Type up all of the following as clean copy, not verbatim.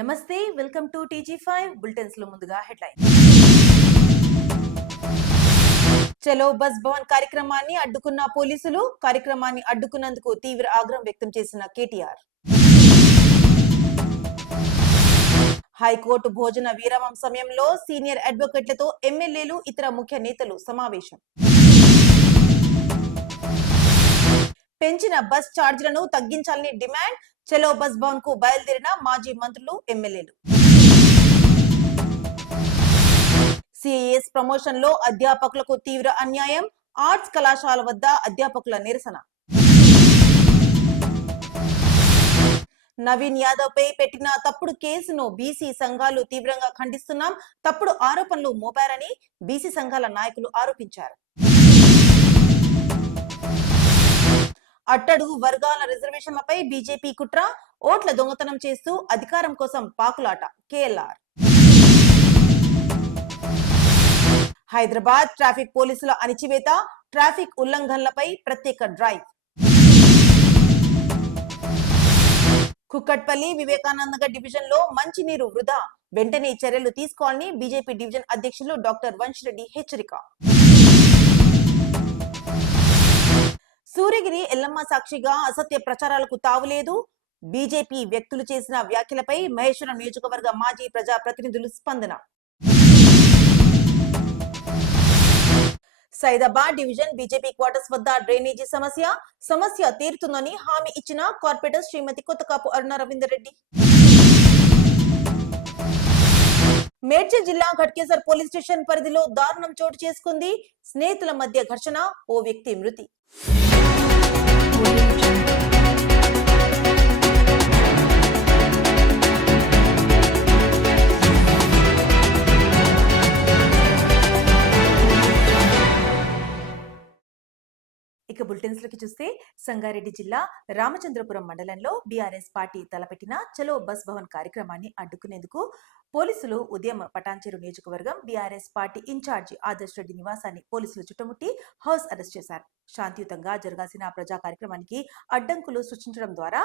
నమస్తే welcome to TG5 bulletins లో ముందుగా హెడ్లైన్. చలో బస్ భవన్ కార్యక్రమాన్ని అడ్డుకున్న పోలీసులు, కార్యక్రమాన్ని అడ్డుకున్నందుకు తీవ్ర ఆగ్రహం వ్యక్తం చేసిన కేటీఆర్. హైకోర్టు భోజన విరామం సమయంలో సీనియర్ అడ్వకేట్లతో ఎమ్మెల్యేలు ఇతర ముఖ్య నేతలు సమావేశం. పెంచిన బస్ ఛార్జీలను తగ్గించాలని డిమాండ్, చలో బస్ భవన్ కు బయలుదేరిన మాజీ మంత్రులు, ఎమ్మెల్యేలు. సిఐఎస్ ప్రమోషన్ లో అధ్యాపకులకు తీవ్ర అన్యాయం, ఆర్ట్స్ కళాశాల వద్ద అధ్యాపకుల నిరసన. నవీన్ యాదవ్ పై పెట్టిన తప్పుడు కేసును బీసీ సంఘాలు తీవ్రంగా ఖండిస్తున్నాం, తప్పుడు ఆరోపణలు మోపారని బీసీ సంఘాల నాయకులు ఆరోపించారు. అట్టడుగు వర్గాల రిజర్వేషన్లపై బీజేపీ కుట్ర, ఓట్ల దొంగతనం చేస్తూ అధికారం కోసం పాకులాట, కేఎల్ఆర్. హైదరాబాద్ ట్రాఫిక్ పోలీసుల అణిచివేత, ట్రాఫిక్ ఉల్లంఘనలపై ప్రత్యేక డ్రైవ్. కుక్కట్పల్లి వివేకానందనగర్ డివిజన్ లో మంచినీరు వృధా, వెంటనే చర్యలు తీసుకోవాలని బీజేపీ డివిజన్ అధ్యక్షులు డాక్టర్ వంశిరెడ్డి హెచ్చరిక. సూర్యగిరి ఎల్లమ్మ సాక్షిగా అసత్య ప్రచారాలకు తావులేదు, బీజేపీ వ్యక్తులు చేసిన వ్యాఖ్యలపై మహేశ్వరం నియోజకవర్గ మాజీ ప్రజా ప్రతినిధులు స్పందన. సైదాబాద్ డివిజన్ బీజేపీ క్వార్టర్స్ వద్ద డ్రైనేజీ సమస్య తీరుతుందని హామీ ఇచ్చిన కార్పొరేటర్ శ్రీమతి కొత్తకాపు అరుణ రవీందర్ రెడ్డి. మేడ్చల్ జిల్లా ఘట్కేసర్ పోలీస్ స్టేషన్ పరిధిలో దారుణం చోటు చేసుకుంది, స్నేహితుల మధ్య ఘర్షణ, ఓ వ్యక్తి మృతి. ఇక బులెటిన్స్ లోకి చూస్తే, సంగారెడ్డి జిల్లా రామచంద్రపురం మండలంలో బీఆర్ఎస్ పార్టీ తలపెట్టిన చలో బస్ భవన్ కార్యక్రమాన్ని అడ్డుకునేందుకు పోలీసులు ఉదయం పటాన్చెరు నియోజకవర్గం BRS party in-charge Adarsh Reddy నివాసాన్ని పోలీసులు చుట్టుముట్టి హౌస్ అరెస్ట్ చేశారు. శాంతియుతంగా జరగాల్సిన ప్రజా కార్యక్రమానికి అడ్డంకులు సృష్టించడం ద్వారా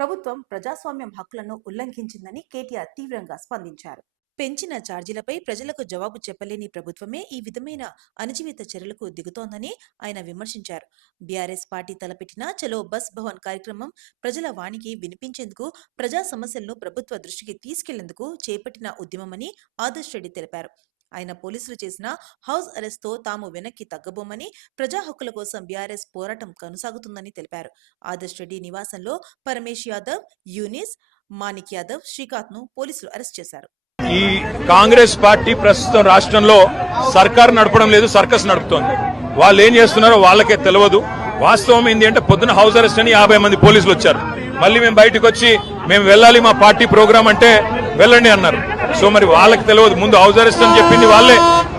ప్రభుత్వం ప్రజాస్వామ్యం హక్కులను ఉల్లంఘించిందని కేటీఆర్ తీవ్రంగా స్పందించారు. పెంచిన ఛార్జీలపై ప్రజలకు జవాబు చెప్పలేని ప్రభుత్వమే ఈ విధమైన అణచివేత చర్యలకు దిగుతోందని ఆయన విమర్శించారు. బీఆర్ఎస్ పార్టీ తలపెట్టిన చలో బస్ భవన్ కార్యక్రమం ప్రజల వాణికి వినిపించేందుకు, ప్రజా సమస్యలను ప్రభుత్వ దృష్టికి తీసుకెళ్లేందుకు చేపట్టిన ఉద్యమమని ఆదర్శ్ రెడ్డి తెలిపారు. ఆయన పోలీసులు చేసిన హౌస్ అరెస్ట్ తో తాము వెనక్కి తగ్గబోమని, ప్రజా హక్కుల కోసం బీఆర్ఎస్ పోరాటం కొనసాగుతుందని తెలిపారు. ఆదర్శ్ రెడ్డి నివాసంలో పరమేశ్ యాదవ్, యూనిస్, మాణిక్ యాదవ్, శ్రీకాంత్ ను పోలీసులు అరెస్ట్ చేశారు. ఈ కాంగ్రెస్ పార్టీ ప్రస్తుతం రాష్ట్రంలో సర్కారు నడపడం లేదు, సర్కస్ నడుపుతోంది. వాళ్ళు ఏం చేస్తున్నారో వాళ్ళకే తెలియదు. వాస్తవం ఏంటి అంటే పొద్దున హౌస్ అరెస్ట్ అని 50 మంది పోలీసులు వచ్చారు. మళ్ళీ మేము బయటకు వచ్చి మేము వెళ్ళాలి మా పార్టీ ప్రోగ్రామ్ అంటే వెళ్ళండి అన్నారు. సో మరి వాళ్ళకి తెలియదు, ముందు హౌస్ అరెస్ట్ అని చెప్పింది వాళ్ళే,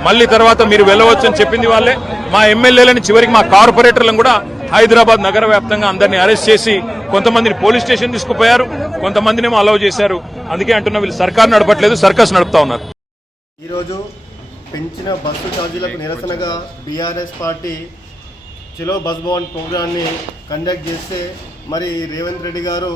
మళ్ళీ తర్వాత మీరు వెళ్ళవచ్చు అని చెప్పింది వాళ్ళే. మా ఎమ్మెల్యేలని చివరికి మా కార్పొరేటర్లను కూడా హైదరాబాద్ నగర వ్యాప్తంగా అందరినీ అరెస్ట్ చేసి కొంతమందిని పోలీస్ స్టేషన్ తీసుకుపోయారు, కొంతమందినేమో అలౌ చేశారు. అందుకే అంటున్నా వీళ్ళు సర్కార్ నడపట్లేదు, సర్కస్ నడుపుతా ఉన్నారు. ఈరోజు పెంచిన బస్సు ఛార్జీలకు నిరసనగా బీఆర్ఎస్ పార్టీ చలో బస్ భవన్ ప్రోగ్రాన్ని కండక్ట్ చేస్తే మరి రేవంత్ రెడ్డి గారు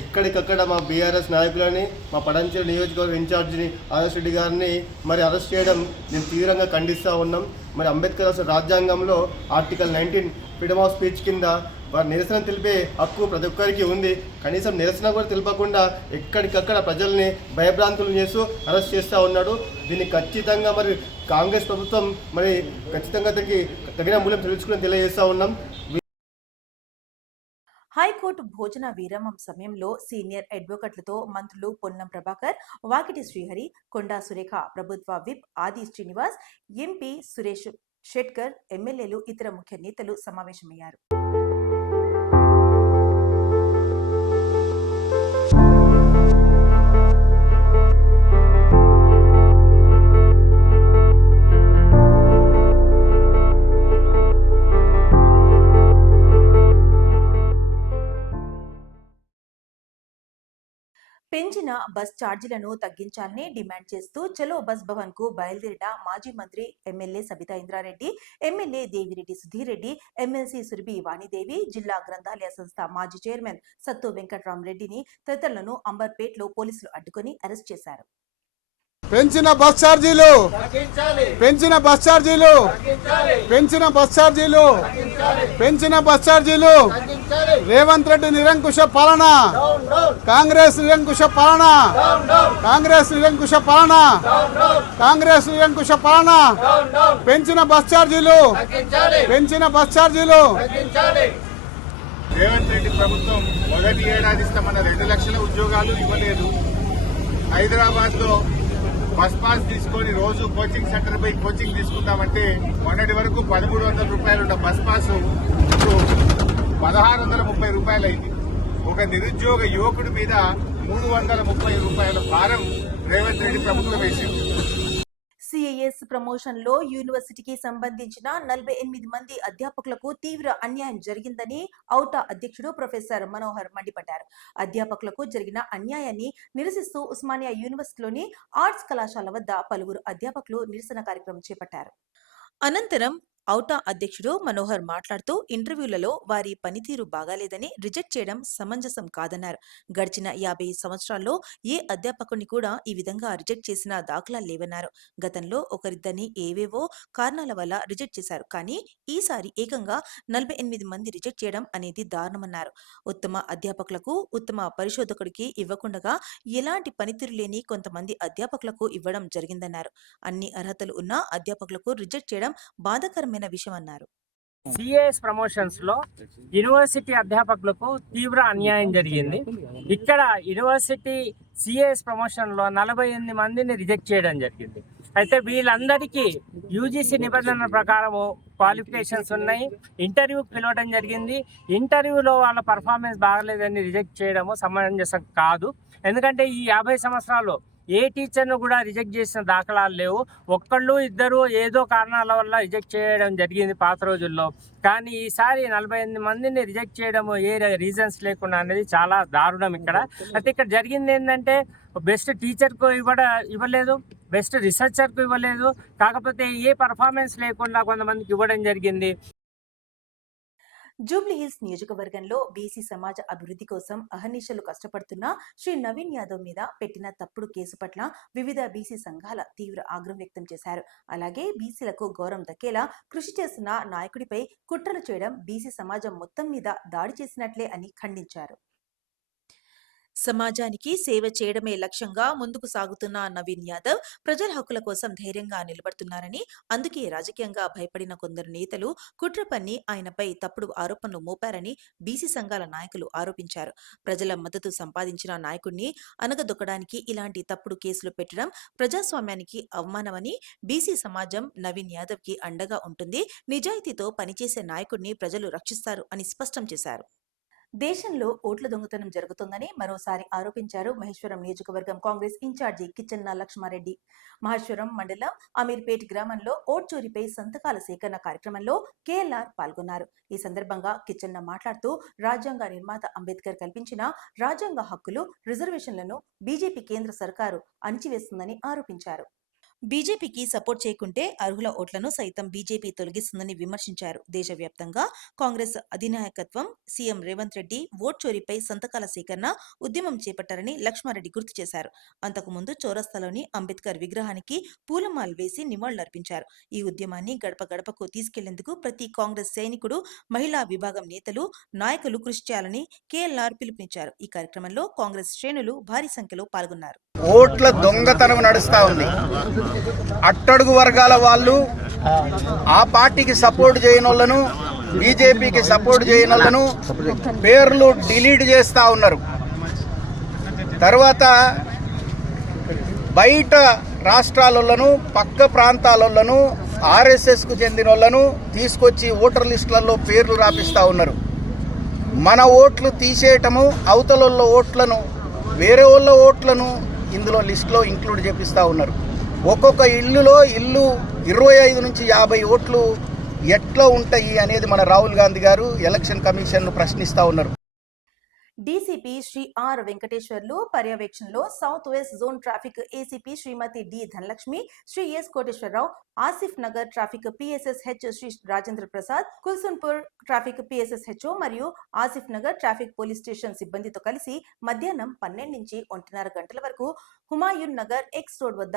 ఎక్కడికక్కడ మా బీఆర్ఎస్ నాయకులని, మా పటాన్చెరు నియోజకవర్గ ఇన్ఛార్జిని ఆదర్శ్ రెడ్డి గారిని మరి అరెస్ట్ చేయడం మేము తీవ్రంగా ఖండిస్తూ ఉన్నాం. మరి అంబేద్కర్ రాజ్యాంగంలో ఆర్టికల్ 19 ఫ్రీడమ్ ఆఫ్ స్పీచ్ కింద వారి నిరసన తెలిపే హక్కు ప్రతి ఒక్కరికి ఉంది. కనీసం నిరసన కూడా తెలిపకుండా ఎక్కడికక్కడ ప్రజల్ని భయభ్రాంతులు చేస్తూ అరెస్ట్ చేస్తూ ఉన్నాడు. దీన్ని ఖచ్చితంగా మరి కాంగ్రెస్ ప్రభుత్వం మరి ఖచ్చితంగా తగిన మూల్యం తెలుసుకుని తెలియజేస్తూ ఉన్నాం. హైకోర్టు భోజన విరామం సమయంలో సీనియర్ అడ్వకేట్లతో మంత్రులు పొన్నం ప్రభాకర్, వాకిటి శ్రీహరి, కొండా సురేఖ, ప్రభుత్వ విప్ ఆది శ్రీనివాస్, ఎంపీ సురేష్ షెట్కర్, ఎమ్మెల్యేలు ఇతర ముఖ్య నేతలు సమావేశమయ్యారు. పెంచిన బస్ ఛార్జీలను తగ్గించాలని డిమాండ్ చేస్తూ చలో బస్ భవన్ కు బయలుదేరిన మాజీ మంత్రి MLA Sabitha Indra Reddy, MLA Devireddy Sudheer Reddy, MLC Surabhi Vanidevi, జిల్లా గ్రంథాలయ సంస్థ మాజీ చైర్మన్ సత్తు వెంకట్రామరెడ్డిని తదితరులను అంబర్పేట్లో పోలీసులు అడ్డుకొని అరెస్ట్ చేశారు. పెంచిన బస్ ఛార్జీలు పెంచిన బస్ ఛార్జీలు పెంచిన బస్ ఛార్జీలు పెంచిన బస్ ఛార్జీలు రేవంత్ రెడ్డి నిరంకుశ పాలన, కాంగ్రెస్ నిరంకుశ పాలన, కాంగ్రెస్ నిరంకుశ పాలన, కాంగ్రెస్ నిరంకుశ పాలన. పెంచిన బస్ ఛార్జీలు పెంచిన బస్ ఛార్జీలు. రేవంత్ రెడ్డి ప్రభుత్వం మొదటి ఏడాది ఇస్తామన్న 2 లక్షల ఉద్యోగాలు ఇవ్వలేదు. హైదరాబాద్ లో బస్ పాస్ తీసుకొని రోజు కోచింగ్ సెంటర్ పోయి కోచింగ్ తీసుకుంటామంటే మొన్నటి వరకు 1300 రూపాయలు ఉన్న బస్ పాస్ ఇప్పుడు 1630 రూపాయలు అయింది. ఒక నిరుద్యోగ యువకుడి మీద 330 రూపాయల భారం రేవంత్ రెడ్డి ప్రభుత్వం వేసింది. సిఐఎస్ ప్రమోషన్ లో యూనివర్సిటీకి సంబంధించిన 48 మంది అధ్యాపకులకు తీవ్ర అన్యాయం జరిగిందని ఔటా అధ్యక్షుడు ప్రొఫెసర్ మనోహర్ మండిపడ్డారు. అధ్యాపకులకు జరిగిన అన్యాయాన్ని నిరసిస్తూ ఉస్మానియా యూనివర్సిటీలోని ఆర్ట్స్ కళాశాల వద్ద పలువురు అధ్యాపకులు నిరసన కార్యక్రమం చేపట్టారు. అనంతరం ఔటా అధ్యక్షుడు మనోహర్ మాట్లాడుతూ ఇంటర్వ్యూలలో వారి పనితీరు బాగాలేదని రిజెక్ట్ చేయడం సమంజసం కాదన్నారు. గడిచిన 50 సంవత్సరాల్లో ఏ అధ్యాపకుని కూడా ఈ విధంగా రిజెక్ట్ చేసిన దాఖలాలు లేవన్నారు. గతంలో ఒకరిద్దరిని ఏవేవో కారణాల వల్ల రిజెక్ట్ చేశారు, కానీ ఈసారి ఏకంగా 48 మంది రిజెక్ట్ చేయడం అనేది దారుణమన్నారు. ఉత్తమ అధ్యాపకులకు, ఉత్తమ పరిశోధకుడికి ఇవ్వకుండా ఎలాంటి పనితీరు లేని కొంతమంది అధ్యాపకులకు ఇవ్వడం జరిగిందన్నారు. అన్ని అర్హతలు ఉన్న అధ్యాపకులకు రిజెక్ట్ చేయడం బాధాకరమైన విషయం అన్నారు. సిఏఎస్ ప్రమోషన్స్ లో యూనివర్సిటీ అధ్యాపకులకు తీవ్ర అన్యాయం జరిగింది. ఇక్కడ యూనివర్సిటీ సిఏఎస్ ప్రమోషన్ లో 48 మందిని రిజెక్ట్ చేయడం జరిగింది. అయితే వీళ్ళందరికీ యూజీసీ నిబంధనల ప్రకారము క్వాలిఫికేషన్స్ ఉన్నాయి. ఇంటర్వ్యూకి పిలవడం జరిగింది. ఇంటర్వ్యూలో వాళ్ళ పర్ఫార్మెన్స్ బాగలేదని రిజెక్ట్ చేయడము సమంజసం కాదు. ఎందుకంటే ఈ 50 సంవత్సరాల్లో ఏ టీచర్ను కూడా రిజెక్ట్ చేసిన దాఖలాలు లేవు. ఒక్కళ్ళు ఇద్దరు ఏదో కారణాల వల్ల రిజెక్ట్ చేయడం జరిగింది పాత రోజుల్లో. కానీ ఈసారి 48 మందిని రిజెక్ట్ చేయడము ఏ రీజన్స్ లేకుండా అనేది చాలా దారుణం. అయితే ఇక్కడ జరిగింది ఏంటంటే బెస్ట్ టీచర్కు ఇవ్వలేదు, బెస్ట్ రీసెర్చర్కు ఇవ్వలేదు, కాకపోతే ఏ పర్ఫార్మెన్స్ లేకుండా కొంతమందికి ఇవ్వడం జరిగింది. జూబ్లీహిల్స్ నియోజకవర్గంలో బీసీ సమాజ అభివృద్ధి కోసం అహర్నిశలు కష్టపడుతున్న శ్రీ నవీన్ యాదవ్ మీద పెట్టిన తప్పుడు కేసు పట్ల వివిధ బీసీ సంఘాల తీవ్ర ఆగ్రహం వ్యక్తం చేశారు. అలాగే బీసీలకు గౌరవం దక్కేలా కృషి చేస్తున్న నాయకుడిపై కుట్రలు చేయడం బీసీ సమాజం మొత్తం మీద దాడి చేసినట్లే అని ఖండించారు. సమాజానికి సేవ చేయడమే లక్ష్యంగా ముందుకు సాగుతున్న నవీన్ యాదవ్ ప్రజల హక్కుల కోసం ధైర్యంగా నిలబడుతున్నారని, అందుకే రాజకీయంగా భయపడిన కొందరు నేతలు కుట్ర పన్ని ఆయనపై తప్పుడు ఆరోపణలు మోపారని బీసీ సంఘాల నాయకులు ఆరోపించారు. ప్రజల మద్దతు సంపాదించిన నాయకుడిని అనగదొక్కడానికి ఇలాంటి తప్పుడు కేసులు పెట్టడం ప్రజాస్వామ్యానికి అవమానమని, బీసీ సమాజం నవీన్ యాదవ్కి అండగా ఉంటుంది, నిజాయితీతో పనిచేసే నాయకుడిని ప్రజలు రక్షిస్తారు అని స్పష్టం చేశారు. దేశంలో ఓట్ల దొంగతనం జరుగుతోందని మరోసారి ఆరోపించారు మహేశ్వరం నియోజకవర్గం కాంగ్రెస్ ఇన్ఛార్జి కిచెన్న లక్ష్మారెడ్డి. మహేశ్వరం మండలం అమీర్పేట్ గ్రామంలో ఓట్ చోరీపై సంతకాల సేకరణ కార్యక్రమంలో కేఎల్ఆర్ పాల్గొన్నారు. ఈ సందర్భంగా కిచెన్న మాట్లాడుతూ రాజ్యాంగ నిర్మాత అంబేద్కర్ కల్పించిన రాజ్యాంగ హక్కులు, రిజర్వేషన్లను బీజేపీ కేంద్ర సర్కారు అణిచివేస్తుందని ఆరోపించారు. బీజేపీకి సపోర్ట్ చేయకుంటే అర్హుల ఓట్లను సైతం బీజేపీ తొలగిస్తుందని విమర్శించారు. దేశవ్యాప్తంగా కాంగ్రెస్ అధినాయకత్వం సీఎం రేవంత్ రెడ్డి ఓట్ చోరీపై సంతకాల సేకరణ ఉద్యమం చేపట్టారని లక్ష్మారెడ్డి గుర్తు చేశారు. అంతకుముందు చౌరస్తాలోని అంబేద్కర్ విగ్రహానికి పూలమాల వేసి నివాళులర్పించారు. ఈ ఉద్యమాన్ని గడప గడపకు తీసుకెళ్లేందుకు ప్రతి కాంగ్రెస్ సైనికుడు, మహిళా విభాగం నేతలు, నాయకులు కృషి చేయాలని కేఎల్ఆర్ పిలుపునిచ్చారు. ఈ కార్యక్రమంలో కాంగ్రెస్ శ్రేణులు భారీ సంఖ్యలో పాల్గొన్నారు. ఓట్ల దొంగతనం నడుస్తూ ఉంది. అట్టడుగు వర్గాల వాళ్ళు ఆ పార్టీకి సపోర్ట్ చేయని వాళ్ళను, బీజేపీకి సపోర్ట్ చేయని వాళ్ళను పేర్లు డిలీట్ చేస్తూ ఉన్నారు. తర్వాత బయట రాష్ట్రాలను, పక్క ప్రాంతాలను, ఆర్ఎస్ఎస్కు చెందిన వాళ్ళను తీసుకొచ్చి ఓటర్ లిస్టులలో పేర్లు రాపిస్తూ ఉన్నారు. మన ఓట్లు తీసేయటము, అవతల ఓట్లను, వేరే వాళ్ళ ఓట్లను ఇందులో లిస్టులో ఇంక్లూడ్ చేపిస్తూ ఉన్నారు. ఒక్కొక్క ఇల్లు 25 నుంచి 50 ఓట్లు ఎట్లా ఉంటాయి అనేది మన రాహుల్ గాంధీ గారు ఎలక్షన్ కమిషన్ను ప్రశ్నిస్తూ ఉన్నారు. డీసీపీ శ్రీ ఆర్ వెంకటేశ్వర్లు పర్యవేక్షణలో south west zone traffic ACP Shrimati D Dhanalakshmi, Shri S Koteswararao, Asif Nagar traffic PS SHO Shri Rajendra Prasad, Kulsumpura traffic PS SHO మరియు Asif Nagar traffic police station సిబ్బందితో కలిసి మధ్యాహ్నం 12 నుంచి 1:30 గంటల వరకు హుమాయూన్ నగర్ ఎక్స్ రోడ్ వద్ద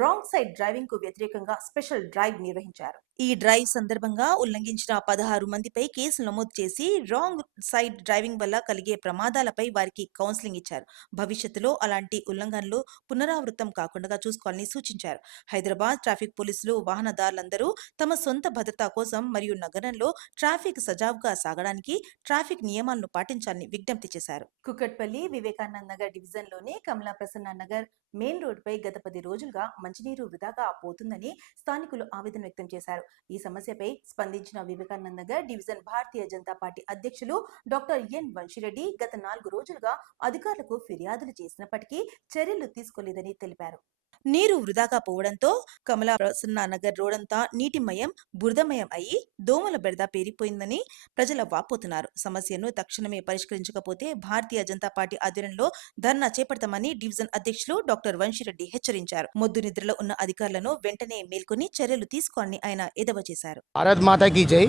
రాంగ్ సైడ్ డ్రైవింగ్ కు వ్యతిరేకంగా స్పెషల్ డ్రైవ్ నిర్వహించారు. ఈ డ్రైవ్ సందర్భంగా ఉల్లంఘించిన 16 మందిపై కేసులు నమోదు చేసి రాంగ్ సైడ్ డ్రైవింగ్ వల్ల కలిగే ప్రమాదాలపై వారికి కౌన్సిలింగ్ ఇచ్చారు. భవిష్యత్తులో అలాంటి ఉల్లంఘనలు పునరావృతం కాకుండా చూసుకోవాలని సూచించారు. హైదరాబాద్ ట్రాఫిక్ పోలీసులు వాహనదారులందరూ తమ సొంత భద్రత కోసం మరియు నగరంలో ట్రాఫిక్ సజావుగా సాగడానికి ట్రాఫిక్ నియమాలను పాటించాలని విజ్ఞప్తి చేశారు. కుక్కట్పల్లి వివేకానంద నగర్ డివిజన్ లోని కమలా ప్రసన్న నగర్ మెయిన్ రోడ్ పై గత 10 రోజులుగా మంచినీరు వృధాగా పోతుందని స్థానికులు ఆవేదన వ్యక్తం చేశారు. ఈ సమస్యపై స్పందించిన వివేకానంద నగర్ డివిజన్ భారతీయ జనతా పార్టీ అధ్యక్షులు డాక్టర్ ఎన్ వంశీరెడ్డి గత 4 రోజులుగా అధికారులకు ఫిర్యాదులు చేసినప్పటికీ చర్యలు తీసుకోలేదని తెలిపారు. నీరు వృధాగా పోవడంతో కమలా ప్రసన్న నగర్ రోడంతా నీటిమయం, బురదమయం అయి దోమల బెడద పేరిపోయిందని ప్రజలు వాపోతున్నారు. సమస్యను తక్షణమే పరిష్కరించకపోతే భారతీయ జనతా పార్టీ ఆధ్వర్యంలో ధర్నా చేపడతామని డివిజన్ అధ్యక్షులు డాక్టర్ వంశీరెడ్డి హెచ్చరించారు. మొద్దు నిద్రలో ఉన్న అధికారులను వెంటనే మేల్కొని చర్యలు తీసుకోవాలని ఆయన ఎదవ చేశారు. భారత్ మాతాకి జై.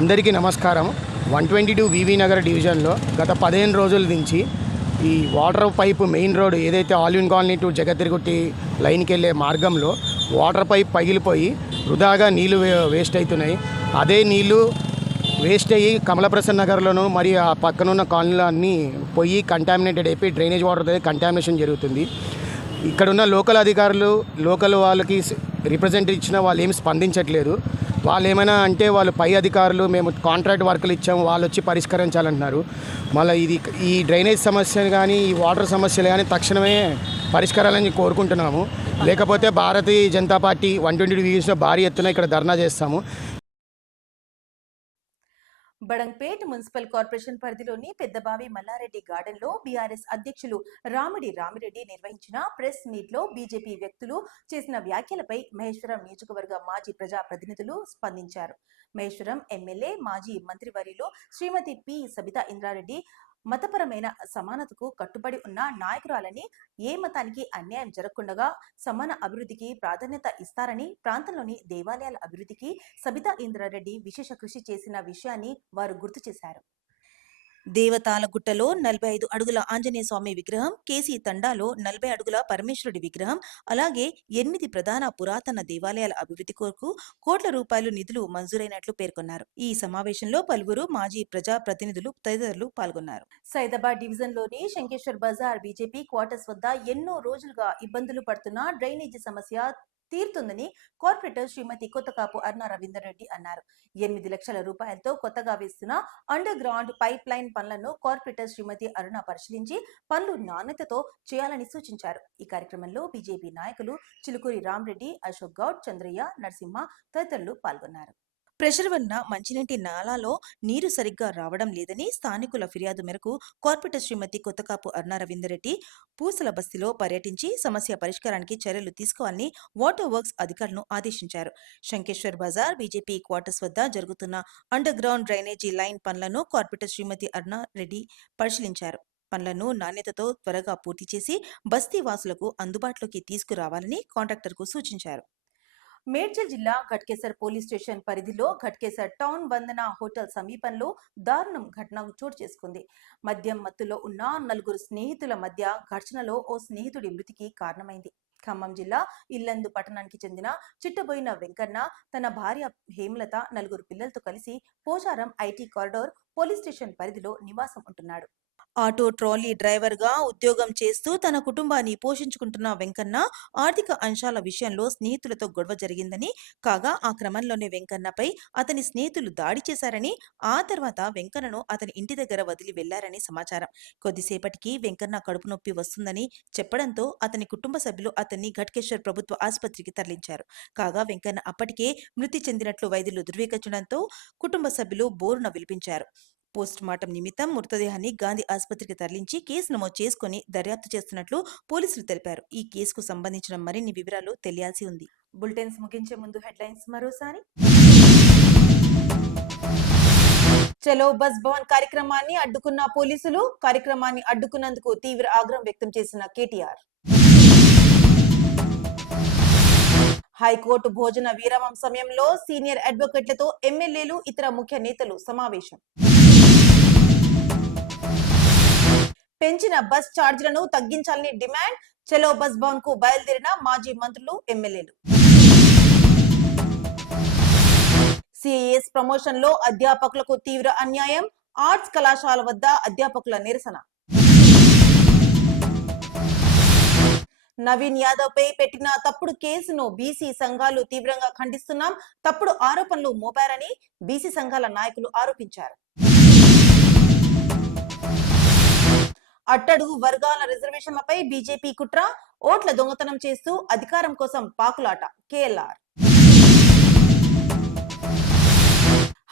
అందరికీ నమస్కారం. 122 వివి నగర్ డివిజన్లో గత 15 రోజుల నుంచి ఈ వాటర్ పైప్ మెయిన్ రోడ్ ఏదైతే ఆల్విన్ కాలనీ టు జగద్గిరిగుట్టి లైన్కి వెళ్ళే మార్గంలో వాటర్ పైప్ పగిలిపోయి వృధాగా నీళ్లు వేస్ట్ అవుతున్నాయి. అదే నీళ్లు వేస్ట్ అయ్యి కమలప్రసన్న నగర్లోను మరియు ఆ పక్కనున్న కాలనీలో అన్నీ పోయి కంటామినేటెడ్ అయిపోయి డ్రైనేజ్ వాటర్ కంటామినేషన్ జరుగుతుంది. ఇక్కడున్న లోకల్ అధికారులు లోకల్ వాళ్ళకి రిప్రజెంట్ ఇచ్చిన వాళ్ళు ఏమి స్పందించట్లేదు. వాళ్ళు ఏమైనా అంటే వాళ్ళు పై అధికారులు మేము కాంట్రాక్ట్ వర్కులు ఇచ్చాము వాళ్ళు వచ్చి పరిష్కరించాలంటున్నారు. మళ్ళీ ఈ డ్రైనేజ్ సమస్యలు కానీ ఈ వాటర్ సమస్యలు కానీ తక్షణమే పరిష్కారాలని కోరుకుంటున్నాము. లేకపోతే భారతీయ జనతా పార్టీ 122 వీవ్స్లో భారీ ఎత్తున ఇక్కడ ధర్నా చేస్తాము. బడంగ్పేట్ మున్సిపల్ కార్పొరేషన్ పరిధిలోని పెద్దబావి మల్లారెడ్డి గార్డెన్ లో బీఆర్ఎస్ అధ్యక్షులు రామిడి రామిరెడ్డి నిర్వహించిన ప్రెస్ మీట్ లో బీజేపీ వ్యక్తులు చేసిన వ్యాఖ్యలపై మహేశ్వరం నియోజకవర్గ మాజీ ప్రజా ప్రతినిధులు స్పందించారు. మహేశ్వరం ఎమ్మెల్యే మాజీ మంత్రివర్యులు శ్రీమతి పి సబితా ఇంద్రారెడ్డి మతపరమైన సమానతకు కట్టుబడి ఉన్న నాయకురాలని, ఏ మతానికి అన్యాయం జరగకుండా సమాన అభివృద్ధికి ప్రాధాన్యత ఇస్తారని, ప్రాంతంలోని దేవాలయాల అభివృద్ధికి సబితా ఇంద్రారెడ్డి విశేష కృషి చేసిన విషయాన్ని వారు గుర్తు చేశారు. దేవతాలగుట్టలో 45 అడుగుల ఆంజనేయ స్వామి విగ్రహం, కేసీ తండాలో 40 అడుగుల పరమేశ్వరుడి విగ్రహం, అలాగే 8 ప్రధాన పురాతన దేవాలయాల అభివృద్ధి కొరకు కోట్ల రూపాయలు నిధులు మంజూరైనట్లు పేర్కొన్నారు. ఈ సమావేశంలో పలువురు మాజీ ప్రజా ప్రతినిధులు తదితరులు పాల్గొన్నారు. సైదాబాద్ డివిజన్ లోని శంకేశ్వర్ బజార్ బీజేపీ క్వార్టర్స్ వద్ద ఎన్నో రోజులుగా ఇబ్బందులు పడుతున్న డ్రైనేజీ సమస్య తీరుతుందని కార్పొరేటర్ శ్రీమతి కొత్తకాపు అరుణ రవీందర్ రెడ్డి అన్నారు. 8 లక్షల రూపాయలతో కొత్తగా వేస్తున్న అండర్ గ్రౌండ్ పైప్ లైన్ పనులను కార్పొరేటర్ శ్రీమతి అరుణ పరిశీలించి పనులు నాణ్యతతో చేయాలని సూచించారు. ఈ కార్యక్రమంలో బీజేపీ నాయకులు చిలుకూరి రామరెడ్డి, అశోక్ గౌడ్, చంద్రయ్య, నరసింహ తదితరులు పాల్గొన్నారు. ప్రెషర్ వలన మంచినీటి నాలాలో నీరు సరిగ్గా రావడం లేదని స్థానికుల ఫిర్యాదు మేరకు కార్పొరేటర్ శ్రీమతి కొత్తకాపు అరుణ రవీందర్ రెడ్డి పూసల బస్తీలో పర్యటించి సమస్య పరిష్కారానికి చర్యలు తీసుకోవాలని వాటర్ వర్క్స్ అధికారులను ఆదేశించారు. శంకేశ్వర్ బజార్ బీజేపీ క్వార్టర్స్ వద్ద జరుగుతున్న అండర్ గ్రౌండ్ డ్రైనేజీ లైన్ పనులను కార్పొరేటర్ శ్రీమతి అరుణ రెడ్డి పరిశీలించారు. పనులను నాణ్యతతో త్వరగా పూర్తి చేసి బస్తీ వాసులకు అందుబాటులోకి తీసుకురావాలని కాంట్రాక్టర్కు సూచించారు. మేడ్చల్ జిల్లా ఘట్కేసర్ పోలీస్ స్టేషన్ పరిధిలో ఘట్కేసర్ టౌన్ వందన హోటల్ సమీపంలో దారుణం ఘటన చోటు చేసుకుంది. మద్యం మత్తులో ఉన్న 4 స్నేహితుల మధ్య ఘర్షణలో ఓ స్నేహితుడి మృతికి కారణమైంది. ఖమ్మం జిల్లా ఇల్లందు పట్టణానికి చెందిన చిట్టబోయిన వెంకన్న తన భార్య హేమలత 4 పిల్లలతో కలిసి Pocharam IT corridor police station పరిధిలో నివాసం ఉంటున్నాడు. ఆటో ట్రాలీ డ్రైవర్ గా ఉద్యోగం చేస్తూ తన కుటుంబాన్ని పోషించుకుంటున్న వెంకన్న ఆర్థిక అంశాల విషయంలో స్నేహితులతో గొడవ జరిగిందని, కాగా ఆ క్రమంలోనే వెంకన్నపై అతని స్నేహితులు దాడి చేశారని, ఆ తర్వాత వెంకన్నను అతని ఇంటి దగ్గర వదిలి వెళ్లారని సమాచారం. కొద్దిసేపటికి వెంకన్న కడుపు నొప్పి వస్తుందని చెప్పడంతో అతని కుటుంబ సభ్యులు అతన్ని ఘట్కేశ్వర్ ప్రభుత్వ ఆసుపత్రికి తరలించారు. కాగా వెంకన్న అప్పటికే మృతి చెందినట్లు వైద్యులు ధృవీకరించడంతో కుటుంబ సభ్యులు బోరున విలిపించారు. పోస్ట్ మార్టం నిమిత్తం మృతదేహాన్ని గాంధీ ఆసుపత్రికి తరలించి కేసు నమోదు చేసుకుని దర్యాప్తు చేస్తున్నట్లు పోలీసులు తెలిపారు. ఈ కేసుకు సంబంధించిన మరిన్ని వివరాలు తెలియాల్సి ఉంది. బులెటిన్స్ ముగించే ముందు హెడ్లైన్స్ మరోసారి. చలో బస్ భవన్ కార్యక్రమాన్ని అడ్డుకున్న పోలీసులు. కార్యక్రమాన్ని అడ్డుకున్నందుకు తీవ్ర ఆగ్రహం వ్యక్తం చేసిన కేటీఆర్. హైకోర్టు భోజన విరామం సమయంలో సీనియర్ అడ్వకేట్లతో ఎమ్మెల్యేలు, ఇతర ముఖ్య నేతలు సమావేశం. పెంచిన బస్ ఛార్జీలను తగ్గించాలని డిమాండ్. చలో బస్ భవన్ కు బయలుదేరిన మాజీ మంత్రులు, ఎమ్మెల్యేలు. సిఐఎస్ ప్రమోషన్ లో అధ్యాపకులకు తీవ్ర అన్యాయం. ఆర్ట్స్ కళాశాల వద్ద అధ్యాపకుల నిరసన. నవీన్ యాదవ్ పై పెట్టిన తప్పుడు కేసును బీసీ సంఘాలు తీవ్రంగా ఖండిస్తున్నాం. తప్పుడు ఆరోపణలు మోపారని బీసీ సంఘాల నాయకులు ఆరోపించారు. అట్టడుగు వర్గాల రిజర్వేషన్లపై బీజేపీ కుట్ర. ఓట్ల దొంగతనం చేస్తూ అధికారం కోసం పాకులాట. కేఎల్ఆర్.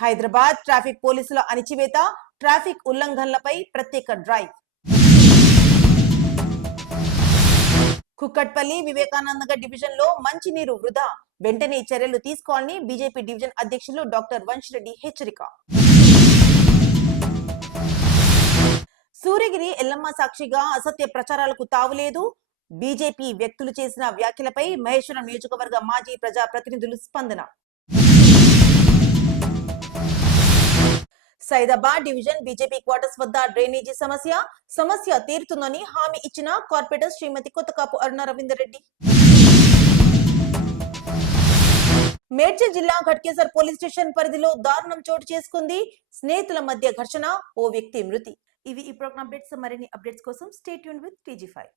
హైదరాబాద్ ట్రాఫిక్ పోలీసుల అణిచివేత. ట్రాఫిక్ ఉల్లంఘనలపై ప్రత్యేక డ్రైవ్. కుక్కట్పల్లి వివేకానందనగర్ డివిజన్ లో మంచినీరు వృధా. వెంటనే చర్యలు తీసుకోవాలని బీజేపీ డివిజన్ అధ్యక్షులు డాక్టర్ వంశిరెడ్డి హెచ్చరిక. సూర్యగిరి ఎల్లమ్మ సాక్షిగా అసత్య ప్రచారాలకు తావులేదు. బీజేపీ వ్యక్తులు చేసిన వ్యాఖ్యలపై మహేశ్వరం నియోజకవర్గ మాజీ ప్రజా ప్రతినిధులు స్పందన. సైదాబాద్ డివిజన్ బీజేపీ క్వార్టర్స్ వద్ద డ్రైనేజీ సమస్య తీరుతుందని హామీ ఇచ్చిన కార్పొరేటర్ శ్రీమతి కొత్తకాపు అరుణ రవీందర్ రెడ్డి. మేడ్చల్ జిల్లా ఘట్కేసర్ పోలీస్ స్టేషన్ పరిధిలో దారుణం చోటు చేసుకుంది. స్నేహితుల మధ్య ఘర్షణ, ఓ వ్యక్తి మృతి. ఇవి ఈ ప్రోగ్రామ్ అప్డేట్స్. మరిన్ని అప్డేట్స్ కోసం స్టే ట్యూన్ విత్ TG5.